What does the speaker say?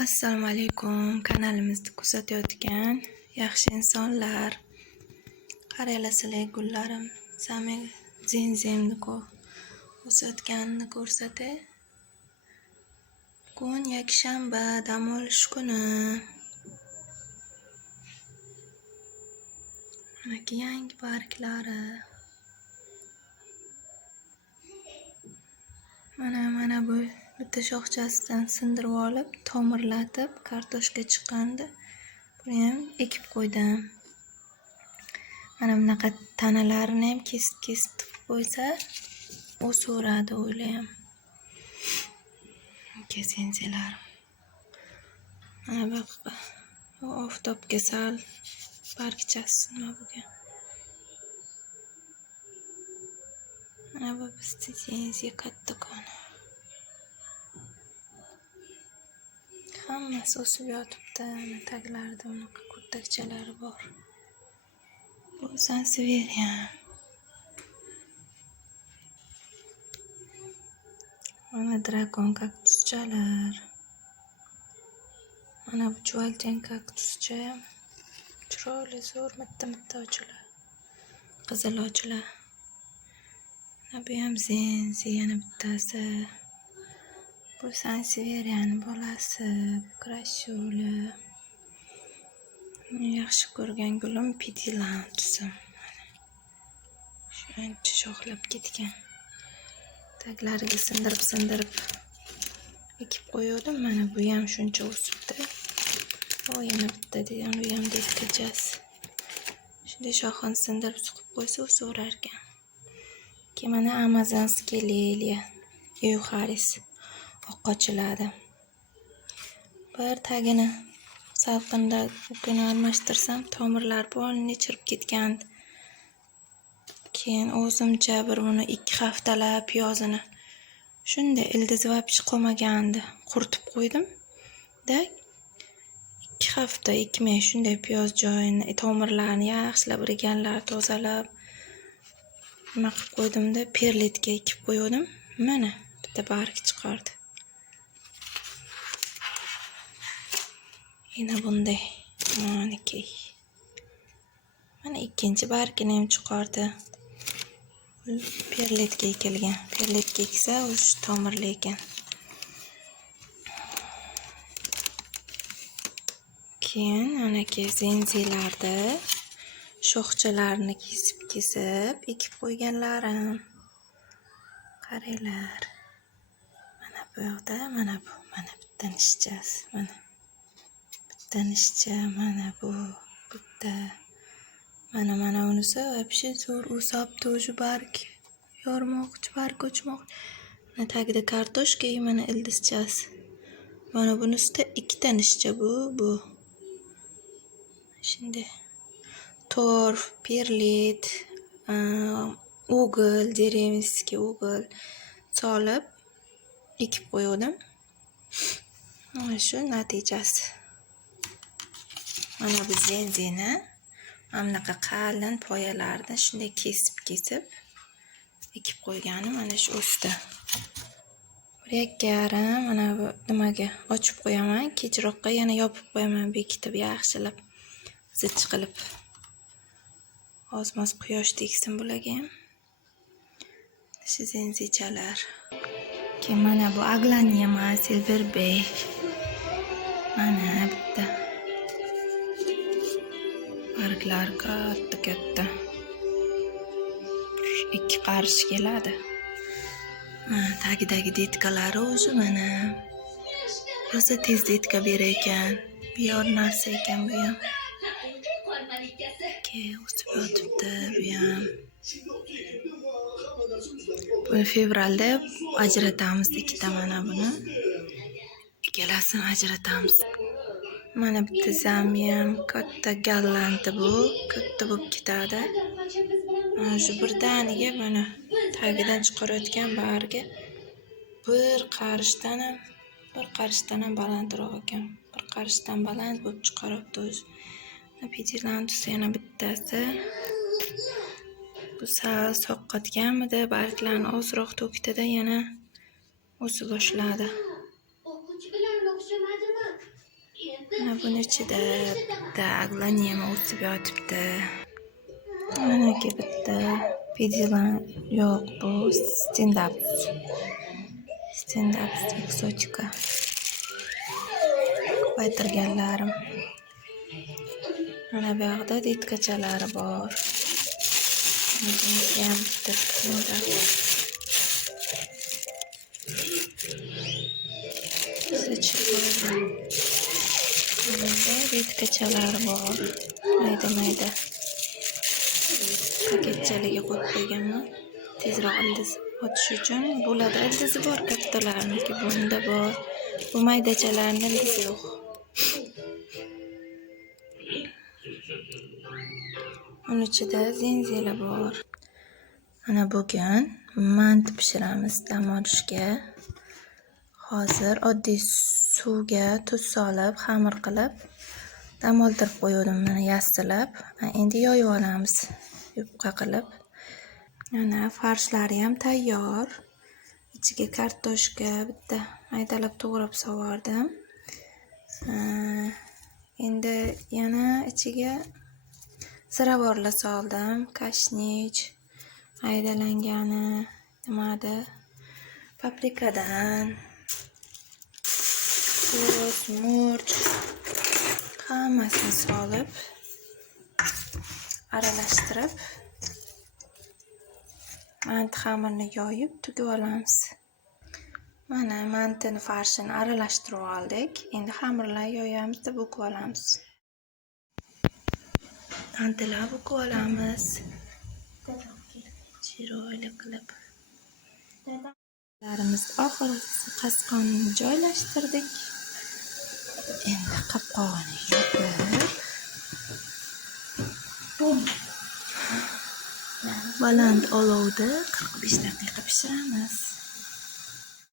Assalomu alaykum, kanalimizni kuzatayotgan yaxshi insonlar. Qaranglar, sizlar gullarim samim zenzemni o'sayotganini ko'rsatay. Bugun yakshanba, dam olish kuni. Mana yangi barglari. Mana bu bitta shoxchasidan sindirib olib, tomirlatib, kartoshka chiqqandi. Buni ham ekib qo'ydim. Mana bunaqa tanalarini ham kesib qo'ysa, o'saveradi o'ylayman. Kesenselar. Mana bu oftobga sal bargchasi nima bo'lgan. Mana bu bizning zenziya kattakon. Hammasi o'sib yotibdi. Taglarida unaqa kurtakchalari bor. Bu sanseveriya. Mana dragon kaktuschalar. Mana bu chuvalchang kaktuscha ham chiroyli, zo'r, mitta ochiladi. Qizil ochiladi. Mana bu ham zenziya, yana bittasi. Bu sanseveriyaning bolasi, krashuli. Yaxshi ko'rgan gulim pedilantusim. Shuncha shoxlab ketgan. Taglariga sindirib ekib qo'ydim. Mana bu ham shuncha o'sibdi. O, yana bitta degan, u ham dekkachasi. Shunday shoxini sindirib suqib qo'ysa o'saverar ekan. Keyin mana amazonskiy liliya, eucharis oqochiladi. Bir tagini salqinda ukini almashtirsam, tomirlar polni chirib ketgan. Keyin o'zimcha bir buni 2 haftalab piyozini shunday ildizi vapshi qolmagandi, quritib qo'ydim. Da 2 hafta ekmay shunday piyoz joyini, tomirlarni yaxshilab irganlar tozalab nima qilib qo'ydimda, perletga ekib qo'ydim. Mana bitta barg chiqardi. Yana bunday. Mana ikkinchi bargini ham chiqardi. Perletga ekilgan. Perletga eksa, o'sha tomirli ekan. Keyin anaki zenzilarda shoxchalarini kesib ekib qo'yganlarim. Qaranglar. Mana bu yoqda, mana bu, mana bitta nishchasi, mana. Bitta nishcha, mana bu, bitta. Mana unisi vapshi zo'r o'sabdi, o'sha barg yormoqchi, barg ochmoqchi. Mana tagida kartoshka, mana ildizchasi. Mana bunisida 2 ta nishcha bu. Shunday torf, perlit, o'g'il, derevskiy o'g'il solib ekib qo'ydim. Mana shu natijasi. Mana bu zenzini mana bunaqa qalin poyalarni shunday kesib ekib qo'yganim mana shu o'sdi. 1-2 mana bu nimaga ochib qo'yaman, kechroqqa yana yopib qo'yaman, bekitib yaxshilab zich qilib. Ozmoz quyosh tegsin bularga ham. Shu zenzichalar. Keyin mana bu aglaniya, silverbey. Mana bitta. Barglar katta. 2 qarshi keladi. Tagidagi detkalari o'zi mana. Rosa tez detka berar ekan. Biyor narsa ekan bu ham. O'sib yotibdi bu ham. Buni fevralda ajratamiz, 2 ta mana buni. Ikkalasini ajratamiz. Mana bitta zamyam katta gallanti bu, katta bo'lib ketadi. Mana shu birdaniga mana tagidan chiqarayotgan bargi bir qarishdan ham balandroq ekan. Bir qarishdan baland bo'lib chiqaribdi o'zi. Pedilantus yana bittasi. Bu sal soqqatganmidi, barglarni ozroq to'kdida yana o'sib boshladi. O'quvchi bilan o'xshamadimi? Mana buni ichida bitta aglonema o'sib yotibdi. Manaki bitta pedilan yo'q, bu stand-ups. Stand-ups eksotika. Ko'paytirganlarim. Mana bu yoqda detkachalari bor. Bunisi ham bitta stand-up. Bunda detkachalari bor. Mayda-mayda. Paketchaliga qo'yib qo'yganman. Tezroq ildiz otish uchun. Bularda ildizi bor kattalarniki, bunda bor. Bu maydachalarning ildizi yo'q. Uning ichida zenzeli bor. Mana bugun manti pishiramiz dam olishga. Hozir oddiy suvga tuz solib, xamir qilib, dam oldirib qo'ydim, mana yassilab. Endi yoyib olamiz, yupqa qilib. Mana farshlari ham tayyor. Ichiga kartoshka bitta maydalab to'g'rab sovardim. Endi yana ichiga ziravorlar soldim, kashnich, maydalangani, nimada, paprikadan, tuz, murch, hammasini solib, aralashtirib, manti xamirini yoyib tugib olamiz. Mana mantini farshini aralashtirib oldik. Endi xamirlarni yoyamiz, bo'kib olamiz. Mantilar bo'kib olamiz. Chiroyli qilib. Larimizni oxirgi qasqonni joylashtirdik. Endi qopqog'ini yopib, baland olovda 45 daqiqa pishiramiz.